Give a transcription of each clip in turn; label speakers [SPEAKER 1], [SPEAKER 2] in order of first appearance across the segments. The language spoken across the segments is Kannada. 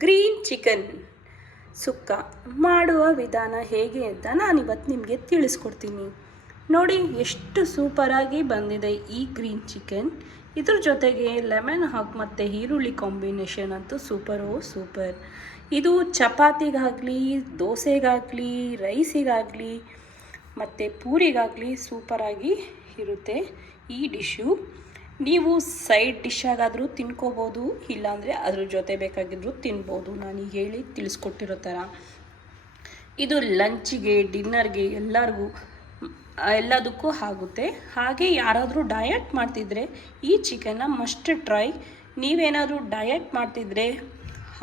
[SPEAKER 1] ಗ್ರೀನ್ ಚಿಕನ್ ಸುಕ್ಕ ಮಾಡುವ ವಿಧಾನ ಹೇಗೆ ಅಂತ ನಾನಿವತ್ತು ನಿಮಗೆ ತಿಳಿಸ್ಕೊಡ್ತೀನಿ. ನೋಡಿ ಎಷ್ಟು ಸೂಪರಾಗಿ ಬಂದಿದೆ ಈ ಗ್ರೀನ್ ಚಿಕನ್. ಇದ್ರ ಜೊತೆಗೆ ಲೆಮನ್, ಹಾಕ್ ಮತ್ತು ಈರುಳ್ಳಿ ಕಾಂಬಿನೇಷನ್ ಅಂತೂ ಸೂಪರೋ ಸೂಪರ್. ಇದು ಚಪಾತಿಗಾಗಲಿ, ದೋಸೆಗಾಗಲಿ, ರೈಸಿಗಾಗಲಿ, ಮತ್ತು ಪೂರಿಗಾಗಲಿ ಸೂಪರಾಗಿ ಇರುತ್ತೆ ಈ ಡಿಶ್ಶು. ನೀವು ಸೈಡ್ ಡಿಶ್ ಆಗಾದರೂ ತಿನ್ಕೋಬೋದು, ಇಲ್ಲಾಂದರೆ ಅದ್ರ ಜೊತೆ ಬೇಕಾಗಿದ್ದರೂ ತಿನ್ಬೋದು. ನಾನು ಹೇಳಿ ತಿಳಿಸ್ಕೊಟ್ಟಿರೋ ಥರ. ಇದು ಲಂಚಿಗೆ, ಡಿನ್ನರ್ಗೆ ಎಲ್ಲರಿಗೂ, ಎಲ್ಲದಕ್ಕೂ ಆಗುತ್ತೆ. ಹಾಗೆ ಯಾರಾದರೂ ಡಯಟ್ ಮಾಡ್ತಿದ್ರೆ ಈ ಚಿಕನ್ನ ಮಸ್ಟ್ ಟ್ರೈ ನೀವೇನಾದರೂ ಡಯಟ್ ಮಾಡ್ತಿದ್ರೆ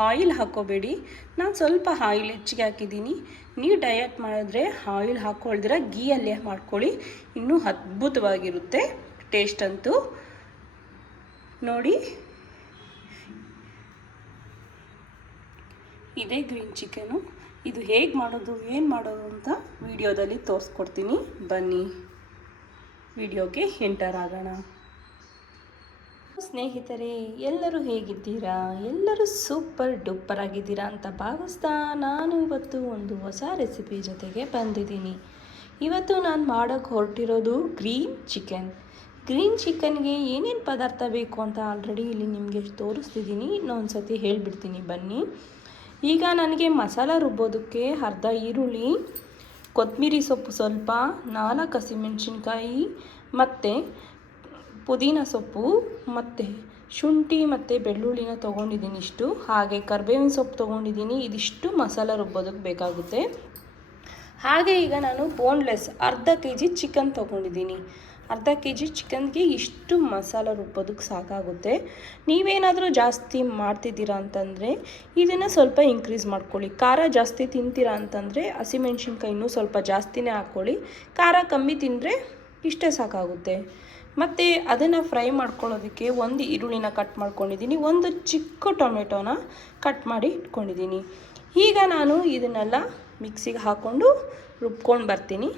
[SPEAKER 1] ಆಯಿಲ್ ಹಾಕ್ಕೋಬೇಡಿ ನಾನು ಸ್ವಲ್ಪ ಆಯಿಲ್ ಹೆಚ್ಚಿಗೆ ಹಾಕಿದ್ದೀನಿ. ನೀವು ಡಯಟ್ ಮಾಡಿದ್ರೆ ಆಯಿಲ್ ಹಾಕ್ಕೊಳ್ದಿರ ಗೀಯಲ್ಲೇ ಮಾಡ್ಕೊಳ್ಳಿ. ಇನ್ನೂ ಅದ್ಭುತವಾಗಿರುತ್ತೆ. ಟೇಸ್ಟ್ ಅಂತೂ. ನೋಡಿ. ಇದೇ ಗ್ರೀನ್ ಚಿಕನು ಇದು ಹೇಗೆ ಮಾಡೋದು, ಏನು ಮಾಡೋದು ಅಂತ ವಿಡಿಯೋದಲ್ಲಿ ತೋರಿಸ್ಕೊಡ್ತೀನಿ. ಬನ್ನಿ. ವಿಡಿಯೋಗೆ ಎಂಟರ್ ಆಗೋಣ. ಸ್ನೇಹಿತರೆ, ಎಲ್ಲರೂ ಹೇಗಿದ್ದೀರಾ? ಎಲ್ಲರೂ ಸೂಪರ್ ಡೂಪರ್ ಆಗಿದ್ದೀರಾ ಅಂತ ಭಾವಿಸ್ತಾ ನಾನು ಇವತ್ತು ಒಂದು ಹೊಸ ರೆಸಿಪಿ ಜೊತೆಗೆ ಬಂದಿದ್ದೀನಿ. ಇವತ್ತು ನಾನು ಮಾಡೋಕ್ಕೆ ಹೊರಟಿರೋದು ಗ್ರೀನ್ ಚಿಕನ್ ಗ್ರೀನ್ ಚಿಕನ್ಗೆ ಏನೇನು ಪದಾರ್ಥ ಬೇಕು ಅಂತ ಆಲ್ರೆಡಿ ಇಲ್ಲಿ ನಿಮಗೆ ತೋರಿಸ್ತಿದ್ದೀನಿ. ಇನ್ನೊಂದು ಸತಿ ಹೇಳಿಬಿಡ್ತೀನಿ, ಬನ್ನಿ. ಈಗ ನನಗೆ ಮಸಾಲ ರುಬ್ಬೋದಕ್ಕೆ ಅರ್ಧ ಈರುಳ್ಳಿ ಕೊತ್ತಂಬರಿ ಸೊಪ್ಪು ಸ್ವಲ್ಪ, ನಾಲ್ಕು ಹಸಿಮೆಣಸಿನ್ಕಾಯಿ, ಮತ್ತು ಪುದೀನ ಸೊಪ್ಪು, ಮತ್ತು ಶುಂಠಿ ಮತ್ತು ಬೆಳ್ಳುಳ್ಳಿನ ತೊಗೊಂಡಿದ್ದೀನಿ ಇಷ್ಟು. ಹಾಗೆ ಕರ್ಬೇವಿನ ಸೊಪ್ಪು ತೊಗೊಂಡಿದ್ದೀನಿ. ಇದಿಷ್ಟು ಮಸಾಲ ರುಬ್ಬೋದಕ್ಕೆ ಬೇಕಾಗುತ್ತೆ. ಹಾಗೆ ಈಗ ನಾನು ಬೋನ್ಲೆಸ್ ಅರ್ಧ ಕೆ ಜಿ ಚಿಕನ್ ತೊಗೊಂಡಿದ್ದೀನಿ. ಅರ್ಧ ಕೆ ಜಿ ಚಿಕನ್ಗೆ ಇಷ್ಟು ಮಸಾಲ ರುಬ್ಬೋದಕ್ಕೆ ಸಾಕಾಗುತ್ತೆ. ನೀವೇನಾದರೂ ಜಾಸ್ತಿ ಮಾಡ್ತಿದ್ದೀರಾ ಅಂತಂದರೆ ಇದನ್ನು ಸ್ವಲ್ಪ ಇನ್ಕ್ರೀಸ್ ಮಾಡ್ಕೊಳ್ಳಿ. ಖಾರ ಜಾಸ್ತಿ ತಿಂತೀರಾ ಅಂತಂದರೆ ಹಸಿಮೆಣ್ಸಿನ್ಕಾಯಿನೂ ಸ್ವಲ್ಪ ಜಾಸ್ತಿನೇ ಹಾಕ್ಕೊಳ್ಳಿ. ಖಾರ ಕಮ್ಮಿ ತಿಂದರೆ ಇಷ್ಟೇ ಸಾಕಾಗುತ್ತೆ. ಮತ್ತು ಅದನ್ನು ಫ್ರೈ ಮಾಡ್ಕೊಳ್ಳೋದಕ್ಕೆ ಒಂದು ಈರುಳ್ಳಿನ ಕಟ್ ಮಾಡ್ಕೊಂಡಿದ್ದೀನಿ. ಒಂದು ಚಿಕ್ಕ ಟೊಮೆಟೊನ ಕಟ್ ಮಾಡಿ ಇಟ್ಕೊಂಡಿದ್ದೀನಿ. ಈಗ ನಾನು ಇದನ್ನೆಲ್ಲ ಮಿಕ್ಸಿಗೆ ಹಾಕ್ಕೊಂಡು ರುಬ್ಕೊಂಡು ಬರ್ತೀನಿ.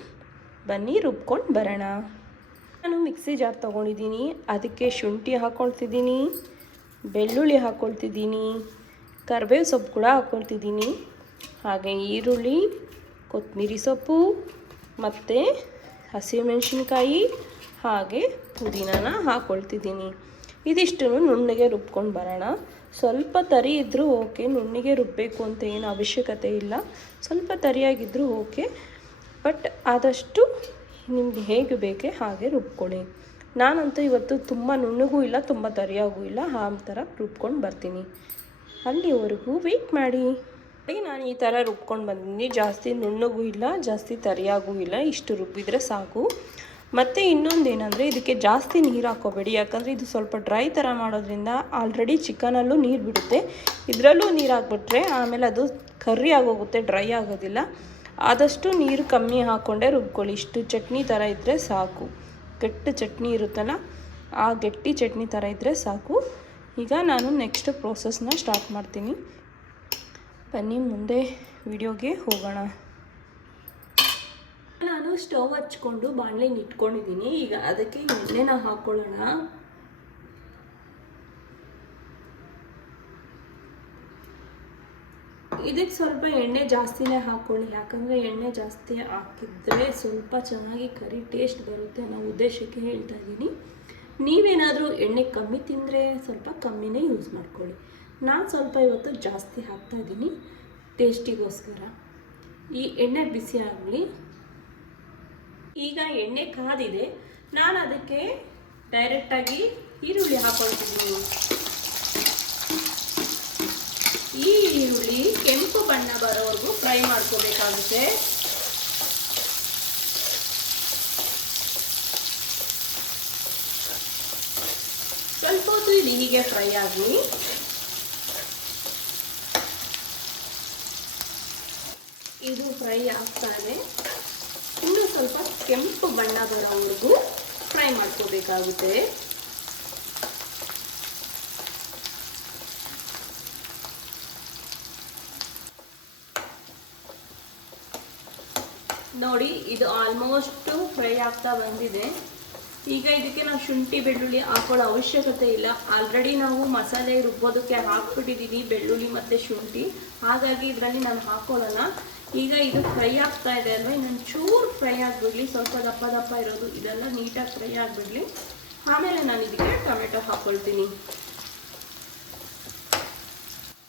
[SPEAKER 1] ಬನ್ನಿ, ರುಬ್ಕೊಂಡು ಬರೋಣ. ನಾನು ಮಿಕ್ಸಿ ಜಾರ್ ತೊಗೊಂಡಿದ್ದೀನಿ. ಅದಕ್ಕೆ ಶುಂಠಿ ಹಾಕ್ಕೊಳ್ತಿದ್ದೀನಿ ಬೆಳ್ಳುಳ್ಳಿ ಹಾಕ್ಕೊಳ್ತಿದ್ದೀನಿ ಕರ್ಬೇವು ಸೊಪ್ಪು ಕೂಡ ಹಾಕ್ಕೊಳ್ತಿದ್ದೀನಿ ಹಾಗೆ ಈರುಳ್ಳಿ ಕೊತ್ತಂಬರಿ ಸೊಪ್ಪು ಮತ್ತು ಹಸಿಮೆಣಸಿನ್ಕಾಯಿ ಹಾಗೆ ಪುದೀನಾನ ಹಾಕ್ಕೊಳ್ತಿದ್ದೀನಿ ಇದಿಷ್ಟು ನುಣ್ಣಗೆ ರುಬ್ಕೊಂಡು ಬರೋಣ. ಸ್ವಲ್ಪ ತರಿ ಇದ್ದರೂ ಓಕೆ, ನುಣ್ಣಿಗೆ ರುಬ್ಬಬೇಕು ಅಂತ ಏನು ಅವಶ್ಯಕತೆ ಇಲ್ಲ. ಸ್ವಲ್ಪ ತರಿಯಾಗಿದ್ದರೂ ಓಕೆ, ಬಟ್ ಆದಷ್ಟು ನಿಮ್ಗೆ ಹೇಗೆ ಬೇಕೆ ಹಾಗೆ ರುಬ್ಕೊಳ್ಳಿ. ನಾನಂತೂ ಇವತ್ತು ತುಂಬ ನುಣ್ಣಗೂ ಇಲ್ಲ, ತುಂಬ ತರಿಯಾಗೂ ಇಲ್ಲ, ಆ ಥರ ರುಬ್ಕೊಂಡು ಬರ್ತೀನಿ. ಅಲ್ಲಿವರೆಗೂ ವೆಯ್ಟ್ ಮಾಡಿ. ನಾನು ಈ ಥರ ರುಬ್ಕೊಂಡು ಬಂದಿದ್ದೀನಿ. ಜಾಸ್ತಿ ನುಣ್ಣಗೂ ಇಲ್ಲ, ಜಾಸ್ತಿ ತರಿಯಾಗೂ ಇಲ್ಲ, ಇಷ್ಟು ರುಬ್ಬಿದರೆ ಸಾಕು. ಮತ್ತು ಇನ್ನೊಂದು ಏನಂದರೆ ಇದಕ್ಕೆ ಜಾಸ್ತಿ ನೀರು ಹಾಕೋಬೇಡಿ ಯಾಕಂದರೆ ಇದು ಸ್ವಲ್ಪ ಡ್ರೈ ಥರ ಮಾಡೋದ್ರಿಂದ ಆಲ್ರೆಡಿ ಚಿಕನಲ್ಲೂ ನೀರು ಬಿಡುತ್ತೆ. ಇದರಲ್ಲೂ ನೀರು ಹಾಕ್ಬಿಟ್ರೆ ಆಮೇಲೆ ಅದು ಕರ್ರಿ ಆಗೋಗುತ್ತೆ, ಡ್ರೈ ಆಗೋದಿಲ್ಲ. ಆದಷ್ಟು ನೀರು ಕಮ್ಮಿ ಹಾಕ್ಕೊಂಡೇ ರುಬ್ಕೊಳ್ಳಿ. ಇಷ್ಟು ಚಟ್ನಿ ಥರ ಇದ್ದರೆ ಸಾಕು. ಗಟ್ಟಿ ಚಟ್ನಿ ಇರುತ್ತಲ್ಲ, ಆ ಗಟ್ಟಿ ಚಟ್ನಿ ಥರ ಇದ್ದರೆ ಸಾಕು. ಈಗ ನಾನು ನೆಕ್ಸ್ಟ್ ಪ್ರೋಸೆಸ್ನ ಸ್ಟಾರ್ಟ್ ಮಾಡ್ತೀನಿ. ಬನ್ನಿ, ಮುಂದೆ ವಿಡಿಯೋಗೆ ಹೋಗೋಣ. ನಾನು ಸ್ಟವ್ ಹಚ್ಕೊಂಡು ಬಾಣಲೆನ ಇಟ್ಕೊಂಡಿದ್ದೀನಿ. ಈಗ ಅದಕ್ಕೆ ಎಣ್ಣೆನ ಹಾಕ್ಕೊಳ್ಳೋಣ ಇದಕ್ಕೆ ಸ್ವಲ್ಪ ಎಣ್ಣೆ ಜಾಸ್ತಿನೇ ಹಾಕ್ಕೊಳ್ಳಿ ಯಾಕಂದರೆ ಎಣ್ಣೆ ಜಾಸ್ತಿ ಹಾಕಿದ್ರೆ ಸ್ವಲ್ಪ ಚೆನ್ನಾಗಿ ಕರಿ ಟೇಸ್ಟ್ ಬರುತ್ತೆ ಅನ್ನೋ ಉದ್ದೇಶಕ್ಕೆ ಹೇಳ್ತಾ ಇದ್ದೀನಿ. ನೀವೇನಾದರೂ ಎಣ್ಣೆ ಕಮ್ಮಿ ತಿಂದರೆ ಸ್ವಲ್ಪ ಕಮ್ಮಿನೇ ಯೂಸ್ ಮಾಡ್ಕೊಳ್ಳಿ. ನಾನು ಸ್ವಲ್ಪ ಇವತ್ತು ಜಾಸ್ತಿ ಹಾಕ್ತಾ ಇದ್ದೀನಿ. ಟೇಸ್ಟಿಗೋಸ್ಕರ. ಈ ಎಣ್ಣೆ ಬಿಸಿ ಆಗಲಿ. ಈಗ ಎಣ್ಣೆ ಕಾದಿದೆ. ನಾನು ಅದಕ್ಕೆ ಡೈರೆಕ್ಟಾಗಿ ಈರುಳ್ಳಿ ಹಾಕೊಳ್ತಿದ್ದೀನಿ ಈ ಈರುಳ್ಳಿ ಕೆಂಪು ಬಣ್ಣ ಬರೋವರೆಗೂ ಫ್ರೈ ಮಾಡ್ಕೋಬೇಕಾಗುತ್ತೆ. ಸ್ವಲ್ಪ ಹೊತ್ತು ಇದು ಹೀಗೆ ಫ್ರೈ ಆಗಿ ಇದು ಫ್ರೈ ಆಗ್ತಾನೆ ಇನ್ನೂ ಸ್ವಲ್ಪ ಕೆಂಪು ಬಣ್ಣ ಬರೋವರೆಗೂ ಫ್ರೈ ಮಾಡ್ಕೋಬೇಕಾಗುತ್ತೆ. ನೋಡಿ, ಇದು ಆಲ್ಮೋಸ್ಟ್ ಫ್ರೈ ಆಗ್ತಾ ಬಂದಿದೆ. ಈಗ ಇದಕ್ಕೆ ನಾವು ಶುಂಠಿ, ಬೆಳ್ಳುಳ್ಳಿ ಹಾಕೊಳ್ಳೋ ಅವಶ್ಯಕತೆ ಇಲ್ಲ. ಆಲ್ರೆಡಿ ನಾವು ಮಸಾಲೆ ರುಬ್ಬೋದಕ್ಕೆ ಹಾಕ್ಬಿಟ್ಟಿದ್ದೀನಿ ಬೆಳ್ಳುಳ್ಳಿ ಮತ್ತು ಶುಂಠಿ. ಹಾಗಾಗಿ ಇದರಲ್ಲಿ ನಾನು ಹಾಕೊಳ್ಳೋಣ. ಈಗ ಇದು ಫ್ರೈ ಆಗ್ತಾ ಇದೆ ಅಲ್ವಾ? ಇನ್ನೊಂದು ಚೂರು ಫ್ರೈ ಆಗಿಬಿಡಲಿ. ಸ್ವಲ್ಪ ದಪ್ಪ ದಪ್ಪ ಇರೋದು. ಇದೆಲ್ಲ ನೀಟಾಗಿ ಫ್ರೈ ಆಗಿಬಿಡಲಿ. ಆಮೇಲೆ ನಾನು ಇದಕ್ಕೆ ಟೊಮೆಟೊ ಹಾಕ್ಕೊಳ್ತೀನಿ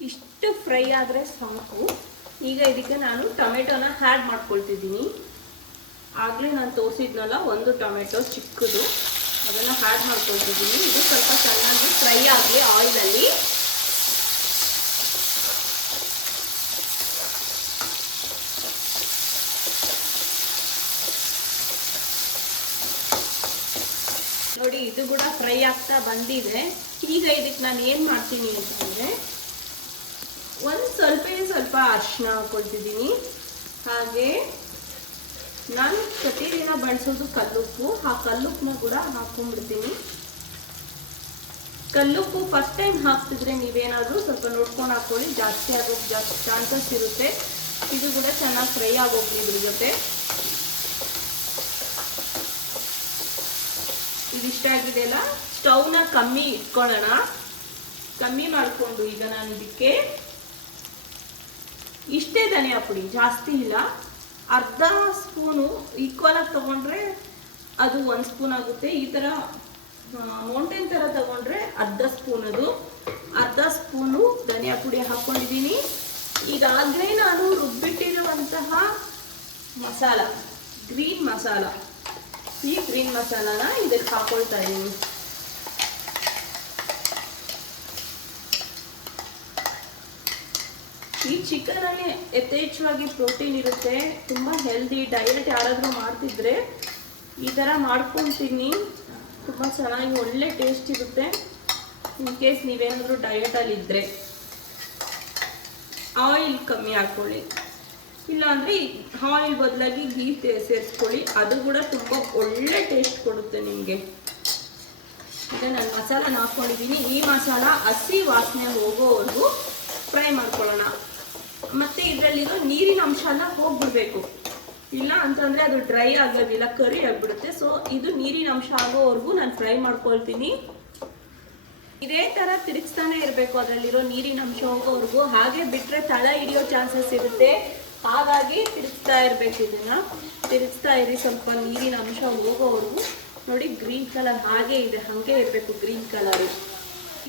[SPEAKER 1] ಇಷ್ಟು ಫ್ರೈ ಆದರೆ ಸಾಕು. ಈಗ ಇದಕ್ಕೆ ನಾನು ಟೊಮೆಟೊನ ಹ್ಯಾಡ್ ಮಾಡ್ಕೊಳ್ತಿದ್ದೀನಿ. ಆಗಲೇ ನಾನು ತೋರಿಸಿದ್ನಲ್ಲ, ಒಂದು ಟೊಮೆಟೊ ಚಿಕ್ಕದು. ಅದನ್ನು ಹ್ಯಾಡ್ ಮಾಡ್ಕೊಳ್ತಿದ್ದೀನಿ. ಇದು ಸ್ವಲ್ಪ ಚೆನ್ನಾಗಿ ಫ್ರೈ ಆಗಲಿ ಆಯಿಲಲ್ಲಿ ನೋಡಿ, ಇದು ಕೂಡ ಫ್ರೈ ಆಗ್ತಾ ಬಂದಿದೆ. ಈಗ ಇದಕ್ಕೆ ನಾನು ಏನು ಮಾಡ್ತೀನಿ ಅಂತಂದರೆ, ಒಂದು ಸ್ವಲ್ಪ ಸ್ವಲ್ಪ ಅರಿಶಿನ ಹಾಕ್ಕೊಳ್ತಿದ್ದೀನಿ ಹಾಗೆ ನಾನು ಪ್ರತಿದಿನ ಬಳಸೋದು ಕಲ್ಲುಪ್ಪು. ಆ ಕಲ್ಲುಪ್ಪನ್ನ ಕೂಡ ಹಾಕೊಂಡ್ಬಿಡ್ತೀನಿ ಕಲ್ಲುಪ್ಪು ಫಸ್ಟ್ ಟೈಮ್ ಹಾಕ್ತಿದ್ರೆ ನೀವೇನಾದರೂ ಸ್ವಲ್ಪ ನೋಡ್ಕೊಂಡು ಹಾಕೊಳ್ಳಿ. ಜಾಸ್ತಿ ಆಗೋಕ್ಕೆ ಜಾಸ್ತಿ ಚಾನ್ಸಸ್ ಇರುತ್ತೆ. ಇದು ಕೂಡ ಚೆನ್ನಾಗಿ ಫ್ರೈ ಆಗೋಗ್ಲಿ ಇದ್ರ ಜೊತೆ. ಇದಿಷ್ಟ ಆಗಿದೆಯಲ್ಲ ಸ್ಟವ್ನ ಕಮ್ಮಿ ಇಟ್ಕೊಳ್ಳೋಣ. ಕಮ್ಮಿ ಮಾಡಿಕೊಂಡು ಈಗ ನಾನು ಇದಕ್ಕೆ ಇಷ್ಟೇ ಧನಿಯಾ ಪುಡಿ. ಜಾಸ್ತಿ ಇಲ್ಲ. ಅರ್ಧ ಸ್ಪೂನು ಈಕ್ವಲ್ ಆಗಿ ತಗೊಂಡ್ರೆ ಅದು ಒಂದು ಸ್ಪೂನ್ ಆಗುತ್ತೆ. ಈ ಥರ ಮೌಂಟೇನ್ ಥರ ತಗೊಂಡ್ರೆ ಅರ್ಧ ಸ್ಪೂನ್ ಅದು. ಅರ್ಧ ಸ್ಪೂನು ಧನಿಯಾ ಪುಡಿ ಹಾಕ್ಕೊಂಡಿದ್ದೀನಿ ಈಗಾಗಲೇ ನಾನು ರುಬ್ಬಿಟ್ಟಿರುವಂತಹ ಮಸಾಲ ಗ್ರೀನ್ ಮಸಾಲ. ಈ ಗ್ರೀನ್ ಮಸಾಲಾನ ಇದಕ್ಕೆ ಹಾಕೊಳ್ತಾ ಇದ್ದೀನಿ. ಚಿಕನಲ್ಲಿ ಯಥೇಚ್ಛವಾಗಿ ಪ್ರೋಟೀನ್ ಇರುತ್ತೆ, ತುಂಬ ಹೆಲ್ದಿ ಡಯಟ್ ಯಾರಾದರೂ ಮಾಡ್ತಿದ್ರೆ ಈ ಥರ ಮಾಡ್ಕೊತೀನಿ. ತುಂಬ ಚೆನ್ನಾಗಿ ಒಳ್ಳೆ ಟೇಸ್ಟ್ ಇರುತ್ತೆ. ಇನ್ ಕೇಸ್ ನೀವೇನಾದರೂ ಡಯಟಲ್ಲಿ ಇದ್ದರೆ ಆಯಿಲ್ ಕಮ್ಮಿ ಹಾಕ್ಕೊಳ್ಳಿ ಇಲ್ಲಾಂದರೆ ಆಯಿಲ್ ಬದಲಾಗಿ ಗೀ ಸೇರಿಸ್ಕೊಳ್ಳಿ. ಅದು ಕೂಡ ತುಂಬ ಒಳ್ಳೆ ಟೇಸ್ಟ್ ಕೊಡುತ್ತೆ ನಿಮಗೆ. ಈಗ ನಾನು ಮಸಾಲಾನ ಹಾಕ್ಕೊಂಡಿದ್ದೀನಿ ಈ ಮಸಾಲ ಹಸಿ ವಾಸನೆ ಹೋಗೋವರೆಗೂ ಫ್ರೈ ಮಾಡ್ಕೊಳ್ಳೋಣ. ಮತ್ತು ಇದರಲ್ಲಿರೋ ನೀರಿನ ಅಂಶ ಎಲ್ಲ ಹೋಗ್ಬಿಡ್ಬೇಕು. ಇಲ್ಲ ಅಂತಂದ್ರೆ ಅದು ಡ್ರೈ ಆಗೋದಿಲ್ಲ, ಕರಿ ಆಗಿಬಿಡುತ್ತೆ. ಸೊ ಇದು ನೀರಿನ ಅಂಶ ಆಗೋವರೆಗೂ ನಾನು ಫ್ರೈ ಮಾಡ್ಕೊಳ್ತೀನಿ. ಇದೇ ಥರ ತಿರುಗಿಸ್ತಾನೆ ಇರಬೇಕು ಅದರಲ್ಲಿರೋ ನೀರಿನ ಅಂಶ ಹೋಗೋವರೆಗೂ. ಹಾಗೆ ಬಿಟ್ಟರೆ ತಳ ಹಿಡಿಯೋ ಚಾನ್ಸಸ್ ಇರುತ್ತೆ. ಹಾಗಾಗಿ ತಿರುಗಿಸ್ತಾ ಇರಬೇಕು ಇದನ್ನ. ತಿರುಗಿಸ್ತಾ ಇರಿ ಸ್ವಲ್ಪ ನೀರಿನ ಅಂಶ ಹೋಗೋವರೆಗೂ. ನೋಡಿ, ಗ್ರೀನ್ ಕಲರ್ ಹಾಗೆ ಇದೆ, ಹಾಗೆ ಇರಬೇಕು ಗ್ರೀನ್ ಕಲರ್.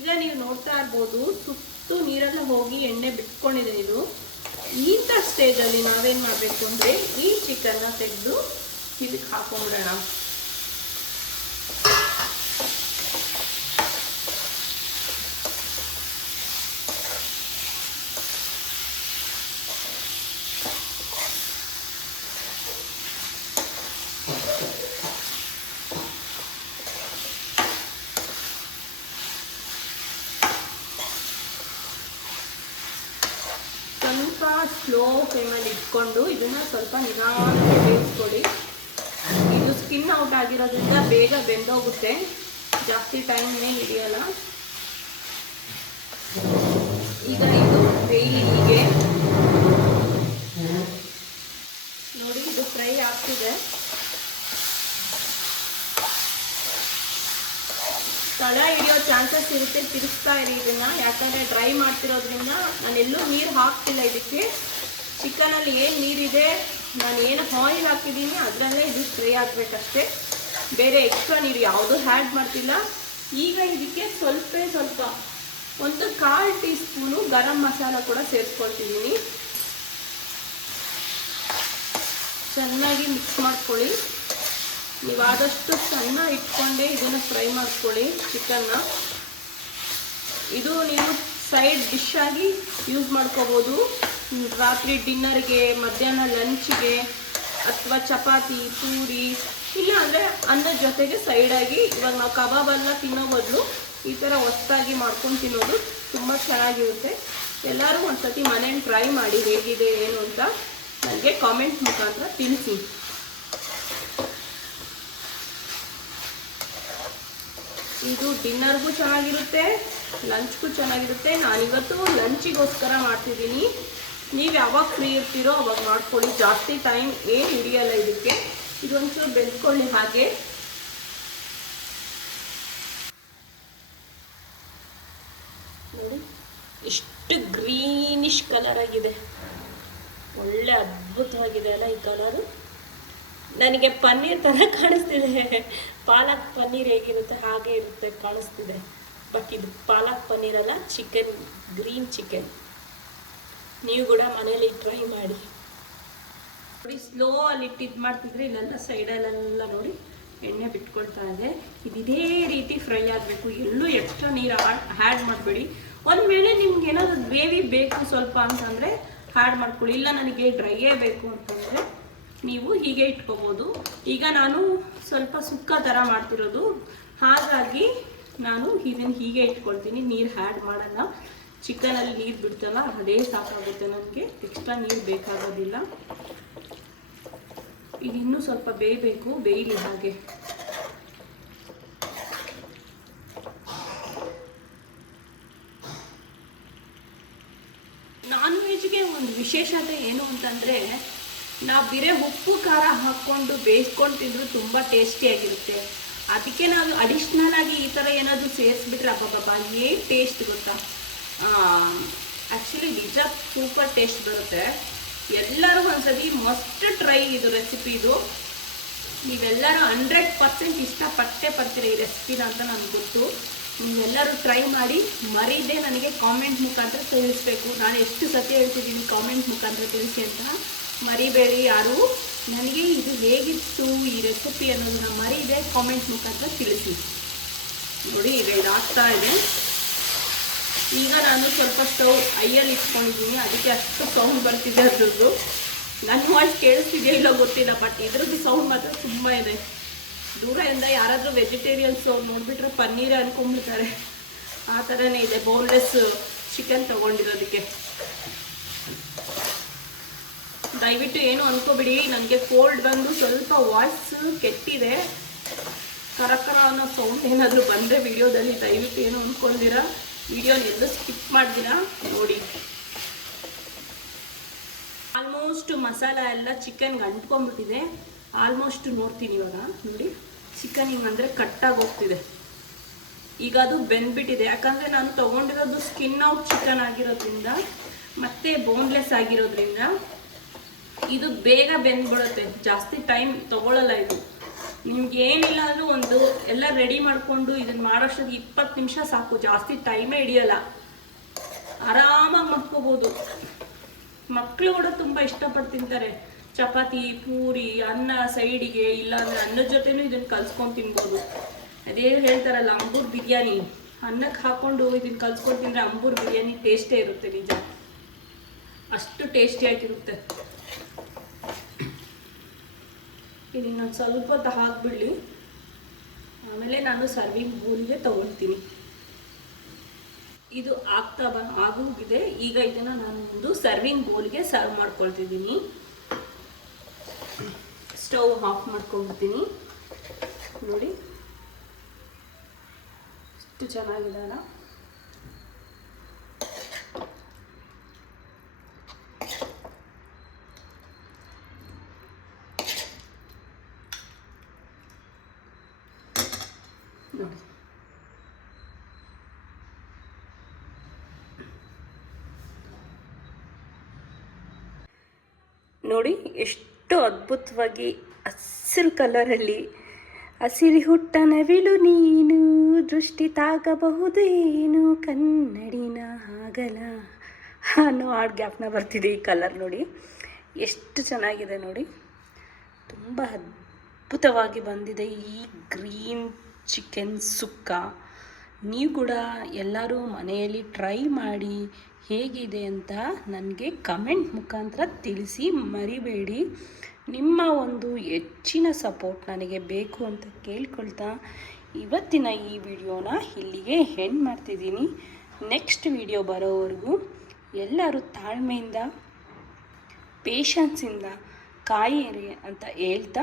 [SPEAKER 1] ಈಗ ನೀವು ನೋಡ್ತಾ ಇರ್ಬೋದು, ಸುತ್ತು ನೀರೆಲ್ಲ ಹೋಗಿ ಎಣ್ಣೆ ಬಿಟ್ಕೊಂಡಿದೆ ಇದು. ಇಂಥ ಸ್ಟೇಜಲ್ಲಿ ನಾವೇನು ಮಾಡಬೇಕು ಅಂದರೆ ಈ ಚಿಕನ್ನ ತೆಗೆದು ಇದಕ್ಕೆ ಹಾಕೊಂಡ್ಬಿಡೋಣ ಸ್ವಲ್ಪ ಸ್ಲೋ ಫ್ಲೇಮಲ್ಲಿ ಇಟ್ಕೊಂಡು ಇದನ್ನ ಸ್ವಲ್ಪ ನಿಧಾನಕ್ಕೆ ಬೇಯಿಸ್ಕೊಳ್ಳಿ. ಇದು ಸ್ಕಿನ್ ಔಟ್ ಆಗಿರೋದ್ರಿಂದ ಬೇಗ ಬೆಂದೋಗುತ್ತೆ. ಜಾಸ್ತಿ ಟೈಮ್ ಏನು ಹಿಡಿಯಲ್ಲ. ಈಗ ಇದು ಬೇಯಿ ಹೀಗೆ. ನೋಡಿ, ಇದು ಫ್ರೈ ಆಗ್ತಿದೆ. ತಳ ಹಿಡಿಯೋ ಚಾನ್ಸಸ್ ಇರುತ್ತೆ ತಿರುಗಿಸ್ತಾ ಇರಿ ಇದನ್ನ. ಯಾಕಂದರೆ ಡ್ರೈ ಮಾಡ್ತಿರೋದ್ರಿಂದ ನಾನು ಎಲ್ಲೂ ನೀರು ಹಾಕ್ತಿಲ್ಲ ಇದಕ್ಕೆ. ಚಿಕನಲ್ಲಿ ಏನು ನೀರಿದೆ, ನಾನು ಏನು ಆಯಿಲ್ ಹಾಕಿದ್ದೀನಿ, ಅದರಲ್ಲೇ ಇದು ಫ್ರೈ ಆಗಬೇಕಷ್ಟೇ. ಬೇರೆ ಎಕ್ಸ್ಟ್ರಾ ನೀರು ಯಾವುದೂ ಹ್ಯಾಡ್ ಮಾಡ್ತಿಲ್ಲ. ಈಗ ಇದಕ್ಕೆ ಸ್ವಲ್ಪ ಸ್ವಲ್ಪ, ಒಂದು ಕಾಲು ಟೀ ಸ್ಪೂನು ಗರಂ ಮಸಾಲ ಕೂಡ ಸೇರಿಸ್ಕೊಳ್ತಿದ್ದೀನಿ. ಚೆನ್ನಾಗಿ ಮಿಕ್ಸ್ ಮಾಡ್ಕೊಳ್ಳಿ. ನೀವು ಆದಷ್ಟು ಸಣ್ಣ ಇಟ್ಕೊಂಡೆ ಇದನ್ನು ಫ್ರೈ ಮಾಡ್ಕೊಳ್ಳಿ ಚಿಕನ್ನ. ಇದು ನೀವು ಸೈಡ್ ಡಿಶ್ ಆಗಿ ಯೂಸ್ ಮಾಡ್ಕೋಬೋದು. ರಾತ್ರಿ ಡಿನ್ನರ್ಗೆ, ಮಧ್ಯಾಹ್ನ ಲಂಚ್ಗೆ ಅಥವಾ ಚಪಾತಿ, ಪೂರಿ, ಇಲ್ಲ ಅಂದರೆ ಅನ್ನದ ಜೊತೆಗೆ ಸೈಡಾಗಿ ಇವಾಗ ನಾವು ಕಬಾಬೆಲ್ಲ ತಿನ್ನೋ ಬದಲು ಈ ಥರ ಹೊಸ್ದಾಗಿ ಮಾಡ್ಕೊಂಡು ತಿನ್ನೋದು ತುಂಬ ಚೆನ್ನಾಗಿರುತ್ತೆ. ಎಲ್ಲರೂ ಒಂದು ಸತಿ ಮನೇಲಿ ಟ್ರೈ ಮಾಡಿ ಹೇಗಿದೆ, ಏನು ಅಂತ ನನಗೆ ಕಾಮೆಂಟ್ ಮುಖಾಂತರ ತಿಳಿಸಿ. ಇದು ಡಿನ್ನರ್ಗೂ ಚೆನ್ನಾಗಿರುತ್ತೆ, ಲಂಚ್ಗೂ ಚೆನ್ನಾಗಿರುತ್ತೆ. ನಾನು ನಾನಿವತ್ತು ಲಂಚಿಗೋಸ್ಕರ ಮಾಡ್ತಿದ್ದೀನಿ. ನೀವು ಯಾವಾಗ ಫ್ರೀ ಇರ್ತೀರೋ ಅವಾಗ ಮಾಡ್ಕೊಳ್ಳಿ. ಜಾಸ್ತಿ ಟೈಮ್ ಏನು ಹಿಡಿಯಲ್ಲ ಇದಕ್ಕೆ. ಇದೊಂಚೂರು ಬೆಳ್ಕೊಳ್ಳಿ ಹಾಗೆ. ನೋಡಿ ಇಷ್ಟು ಗ್ರೀನಿಶ್ ಕಲರ್ ಆಗಿದೆ. ಒಳ್ಳೆ ಅದ್ಭುತವಾಗಿದೆ ಅಲ್ಲ ಈ ಕಲರು ನನಗೆ ಪನ್ನೀರ್ ಥರ ಕಾಣಿಸ್ತಿದೆ. ಪಾಲಕ್ ಪನ್ನೀರ್ ಹೇಗಿರುತ್ತೆ, ಹಾಗೆ ಇರುತ್ತೆ, ಕಾಣಿಸ್ತಿದೆ. ಬಟ್ ಇದು ಪಾಲಕ್ ಪನ್ನೀರ್ ಅಲ್ಲ ಚಿಕನ್ ಗ್ರೀನ್ ಚಿಕನ್ ನೀವು ಕೂಡ ಮನೇಲಿ ಟ್ರೈ ಮಾಡಿ. ನೋಡಿ ಸ್ಲೋ ಅಲ್ಲಿ ಇಟ್ಟಿದ್ದು ಮಾಡ್ತಿದ್ರೆ ಇಲ್ಲೆಲ್ಲ ಸೈಡಲ್ಲೆಲ್ಲ ನೋಡಿ ಎಣ್ಣೆ ಬಿಟ್ಕೊಳ್ತಾ ಇದು. ಇದೇ ರೀತಿ ಫ್ರೈ ಆಗಬೇಕು. ಎಲ್ಲೂ ಎಕ್ಸ್ಟ್ರಾ ನೀರು ಆ್ಯಡ್ ಮಾಡಬೇಡಿ. ಒಂದು ವೇಳೆ ನಿಮ್ಗೆ ಏನಾದರೂ ಗ್ರೇವಿ ಬೇಕು ಸ್ವಲ್ಪ ಅಂತಂದರೆ ಆ್ಯಡ್ ಮಾಡ್ಕೊಳ್ಳಿ. ಇಲ್ಲ, ನನಗೆ ಡ್ರೈಯೇ ಬೇಕು ಅಂತಂದರೆ ನೀವು ಹೀಗೆ ಇಟ್ಕೋಬೋದು. ಈಗ ನಾನು ಸ್ವಲ್ಪ ಸುಕ್ಕ ಥರ ಮಾಡ್ತಿರೋದು. ಹಾಗಾಗಿ ನಾನು ಇದನ್ನು ಹೀಗೆ ಇಟ್ಕೊಳ್ತೀನಿ. ನೀರು ಆ್ಯಡ್ ಮಾಡೋಣ ಚಿಕನಲ್ಲಿ ನೀರು ಬಿಡ್ತಲ್ಲ, ಅದೇ ಸಾಕಾಗುತ್ತೆ ನನಗೆ ಎಕ್ಸ್ಟ್ರಾ ನೀರು ಬೇಕಾಗೋದಿಲ್ಲ. ಇದು ಇನ್ನೂ ಸ್ವಲ್ಪ ಬೇಯಬೇಕು. ಬೇಯಲಿ ಹಾಗೆ. ನಾನ್ ವೆಜ್ಗೆ ಒಂದು ವಿಶೇಷತೆ ಏನು ಅಂತಂದರೆ ನಾವು ಬೇರೆ ಉಪ್ಪು, ಖಾರ ಹಾಕ್ಕೊಂಡು ಬೇಯಿಸ್ಕೊಂಡು ತಿಂದರೂ ತುಂಬ ಟೇಸ್ಟಿಯಾಗಿರುತ್ತೆ ಅದಕ್ಕೆ ನಾವು ಅಡಿಷ್ನಲ್ ಆಗಿ ಈ ಥರ ಏನಾದರೂ ಸೇರಿಸ್ಬಿಟ್ರೆ ಅಬ್ಬಬ್ಬಬ್ಬ ಏನು ಟೇಸ್ಟ್ ಗೊತ್ತಾ? ಆ್ಯಕ್ಚುಲಿ ನಿಜ ಸೂಪರ್ ಟೇಸ್ಟ್ ಬರುತ್ತೆ. ಎಲ್ಲರೂ ಒಂದ್ಸತಿ ಮಸ್ಟ್ ಟ್ರೈ ಇದು ರೆಸಿಪಿ ಇದು. ನೀವೆಲ್ಲರೂ ಹಂಡ್ರೆಡ್ ಪರ್ಸೆಂಟ್ ಇಷ್ಟಪಟ್ಟೆ ಪಡ್ತೀರ ಈ ರೆಸಿಪಿನ ಅಂತ ನನಗೆ ಗೊತ್ತು. ನೀವೆಲ್ಲರೂ ಟ್ರೈ ಮಾಡಿ, ಮರೀದೆ ನನಗೆ ಕಾಮೆಂಟ್ ಮುಖಾಂತರ ತಿಳಿಸ್ಬೇಕು. ನಾನು ಎಷ್ಟು ಸತಿ ಹೇಳ್ತಿದ್ದೀನಿ ಕಾಮೆಂಟ್ ಮುಖಾಂತರ ತಿಳಿಸಿ ಅಂತ. ಮರಿಬೇಡಿ ಯಾರು? ನನಗೆ ಇದು ಹೇಗಿತ್ತು ಈ ರೆಸಿಪಿ ಅನ್ನೋದನ್ನ ಮರಿದೆ ಕಾಮೆಂಟ್ ಮುಖಾಂತರ ತಿಳಿಸಿ. ನೋಡಿ ಈಗ ಇದಾಗ್ತಾ ಇದೆ. ಈಗ ನಾನು ಸ್ವಲ್ಪ ಸ್ಟವ್ ಐಯಲ್ಲಿ ಇಟ್ಕೊಂಡಿದ್ದೀನಿ. ಅದಕ್ಕೆ ಅಷ್ಟು ಸೌಂಡ್ ಬರ್ತಿದೆ ಅದ್ರದ್ದು. ನನ್ನ ವಾಯ್ಸ್ ಕೇಳಿಸ್ತಿದೆಯೋ ಇಲ್ಲೋ ಗೊತ್ತಿಲ್ಲ ಬಟ್ ಇದ್ರದ್ದು ಸೌಂಡ್ ಮಾತ್ರ ತುಂಬ ಇದೆ. ದೂರದಿಂದ ಯಾರಾದರೂ ವೆಜಿಟೇರಿಯನ್ಸ್ ಅವ್ರು ನೋಡಿಬಿಟ್ರೆ ಪನ್ನೀರ್ ಅನ್ಕೊಂಡ್ಬಿಡ್ತಾರೆ. ಆ ಥರನೇ ಇದೆ ಬೋನ್ಲೆಸ್ ಚಿಕನ್ ತೊಗೊಂಡಿರೋದಕ್ಕೆ. ದಯವಿಟ್ಟು ಏನು ಅನ್ಕೋಬಿಡಿ ನನಗೆ ಕೋಲ್ಡ್ ಬಂದು ಸ್ವಲ್ಪ ವಾಯ್ಸ್ ಕೆಟ್ಟಿದೆ. ಕರಕರ ಅನ್ನೋ ಸೌಂಡ್ ಏನಾದರೂ ಬಂದರೆ ವಿಡಿಯೋದಲ್ಲಿ ದಯವಿಟ್ಟು ಏನು ಅಂದ್ಕೊಂಡಿರ ವಿಡಿಯೋನೆಲ್ಲ ಸ್ಕಿಪ್ ಮಾಡ್ದಿರಾ? ನೋಡಿ. ಆಲ್ಮೋಸ್ಟ್ ಮಸಾಲ ಎಲ್ಲ ಚಿಕನ್ಗೆ ಅಂಟ್ಕೊಂಡ್ಬಿಟ್ಟಿದೆ ಆಲ್ಮೋಸ್ಟ್ ನೋಡ್ತೀನಿ ಇವಾಗ. ನೋಡಿ ಚಿಕನ್ ಹಿಂಗಂದರೆ ಕಟ್ಟಾಗಿ ಹೋಗ್ತಿದೆ. ಈಗ ಅದು ಬೆಂದ್ಬಿಟ್ಟಿದೆ. ಯಾಕಂದರೆ ನಾನು ತೊಗೊಂಡಿರೋದು ಸ್ಕಿನ್ ಔಟ್ ಚಿಕನ್ ಆಗಿರೋದ್ರಿಂದ, ಮತ್ತೆ ಬೋನ್ಲೆಸ್ ಆಗಿರೋದ್ರಿಂದ ಇದು ಬೇಗ ಬೆಂದ್ಬಿಡುತ್ತೆ. ಜಾಸ್ತಿ ಟೈಮ್ ತಗೊಳ್ಳಲ್ಲ ಇದು. ನಿಮ್ಗೆ ಏನಿಲ್ಲ ಅಂದ್ರೂ ಒಂದು ಎಲ್ಲ ರೆಡಿ ಮಾಡಿಕೊಂಡು ಇದನ್ನ ಮಾಡೋಷ್ಟೊತ್ತಿಗೆ ಇಪ್ಪತ್ತು ನಿಮಿಷ ಸಾಕು. ಜಾಸ್ತಿ ಟೈಮೇ ಹಿಡಿಯಲ್ಲ. ಆರಾಮಾಗಿ ಮಕ್ಕೋಬೋದು ಮಕ್ಕಳು ಕೂಡ ತುಂಬ ಇಷ್ಟಪಟ್ಟು ತಿಂತಾರೆ. ಚಪಾತಿ, ಪೂರಿ, ಅನ್ನ ಸೈಡಿಗೆ ಇಲ್ಲಾಂದ್ರೆ ಅನ್ನದ ಜೊತೆನೂ ಇದನ್ನ ಕಲ್ಸ್ಕೊಂಡು ತಿನ್ಬೋದು. ಅದೇ ಹೇಳ್ತಾರಲ್ಲ, ಅಂಬೂರ್ ಬಿರಿಯಾನಿ. ಅನ್ನಕ್ಕೆ ಹಾಕೊಂಡು ಇದನ್ನ ಕಲ್ಸ್ಕೊಂಡು ತಿಂದರೆ ಅಂಬೂರ್ ಬಿರಿಯಾನಿ ಟೇಸ್ಟೇ ಇರುತ್ತೆ ನಿಜ. ಅಷ್ಟು ಟೇಸ್ಟಿಯಾಗಿರುತ್ತೆ ಇದು ಇನ್ನೊಂದು ಸ್ವಲ್ಪ ಹೊತ್ತು ಹಾಕ್ಬಿಡಲಿ. ಆಮೇಲೆ ನಾನು ಸರ್ವಿಂಗ್ ಬೌಲ್ಗೆ ತಗೊಳ್ತೀನಿ. ಇದು ಆಗ್ತಾ ಬ, ಆಗೋಗಿದೆ. ಈಗ ಇದನ್ನು ನಾನು ಒಂದು ಸರ್ವಿಂಗ್ ಬೌಲ್ಗೆ ಸರ್ವ್ ಮಾಡ್ಕೊಳ್ತಿದ್ದೀನಿ. ಸ್ಟವ್ ಆಫ್ ಮಾಡ್ಕೊಳ್ತೀನಿ. ನೋಡಿ. ಎಷ್ಟು ಚೆನ್ನಾಗಿದೆ ಅಲ್ಲ ನೋಡಿ ನೋಡಿ, ಎಷ್ಟು ಅದ್ಭುತವಾಗಿ ಹಸಿರು ಕಲರಲ್ಲಿ ಹಸಿರಿ ಹುಟ್ಟ ನವಿಲು ನೀನು, ದೃಷ್ಟಿ ತಾಗಬಹುದೇನು, ಕನ್ನಡಿನ ಆಗಲ ಅನ್ನೋ ಹಾಡು ಗ್ಯಾಪ್ನ ಬರ್ತಿದೆ ಈ ಕಲರ್ ನೋಡಿ. ಎಷ್ಟು ಚೆನ್ನಾಗಿದೆ ನೋಡಿ. ತುಂಬ ಅದ್ಭುತವಾಗಿ ಬಂದಿದೆ ಈ ಗ್ರೀನ್ ಚಿಕನ್ ಸುಕ್ಕ. ನೀವು ಕೂಡ ಎಲ್ಲರೂ ಮನೆಯಲ್ಲಿ ಟ್ರೈ ಮಾಡಿ ಹೇಗಿದೆ ಅಂತ ನನಗೆ ಕಮೆಂಟ್ ಮುಖಾಂತರ ತಿಳಿಸಿ ಮರಿಬೇಡಿ. ನಿಮ್ಮ ಒಂದು ಹೆಚ್ಚಿನ ಸಪೋರ್ಟ್ ನನಗೆ ಬೇಕು ಅಂತ ಕೇಳ್ಕೊಳ್ತಾ ಇವತ್ತಿನ ಈ ವಿಡಿಯೋನ ಇಲ್ಲಿಗೆ ಹೆಂಡ್ ಮಾಡ್ತಿದ್ದೀನಿ. ನೆಕ್ಸ್ಟ್ ವಿಡಿಯೋ ಬರೋವರೆಗೂ ಎಲ್ಲರೂ ತಾಳ್ಮೆಯಿಂದ ಪೇಷನ್ಸಿಂದ ಕಾಯಿರಿ ಅಂತ ಹೇಳ್ತಾ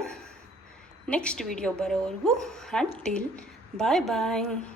[SPEAKER 1] ನೆಕ್ಸ್ಟ್ ವಿಡಿಯೋ ಬರೋವರೆಗೂ ಅಂಟಿಲ್ ಬಾಯ್ ಬಾಯ್